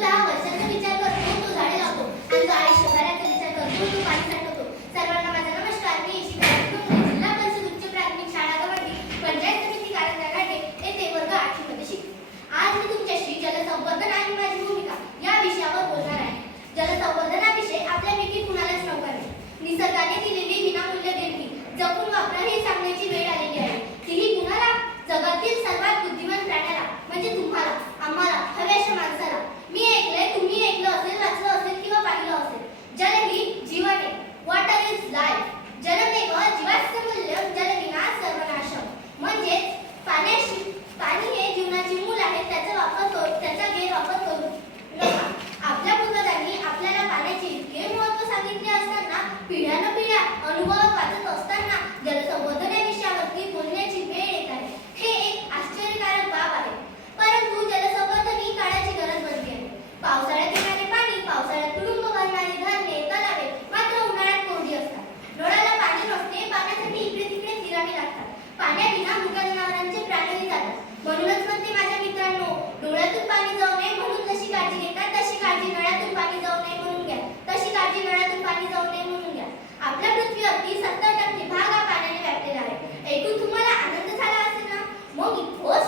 本来我先。ഇപ്പോൾ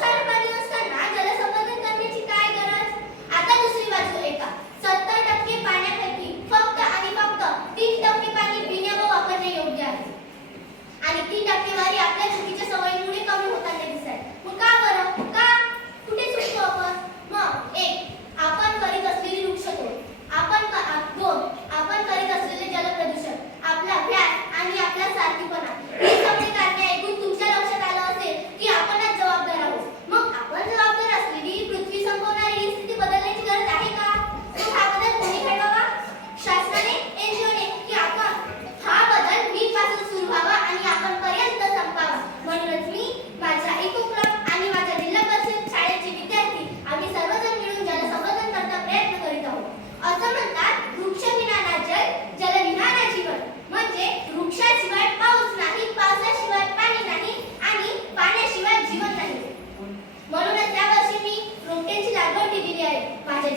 माझ्या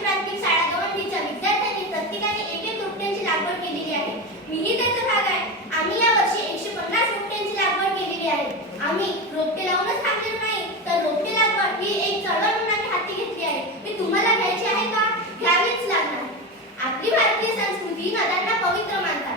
प्राथमिक शाळा विद्यार्थ्यांनी प्रत्येकाने एक एक लागवड केलेली आहे. त्याचा भाग आहे. आम्ही या वर्षी एकशे पन्नास लागवड केलेली आहे. आम्ही रोपटे लावूनच नाही तर रोपटे लागवड एक हाती घेतली आहे. मी तुम्हाला आहे का? लागणार. आपली भारतीय संस्कृती नद्यांना पवित्र मानतात.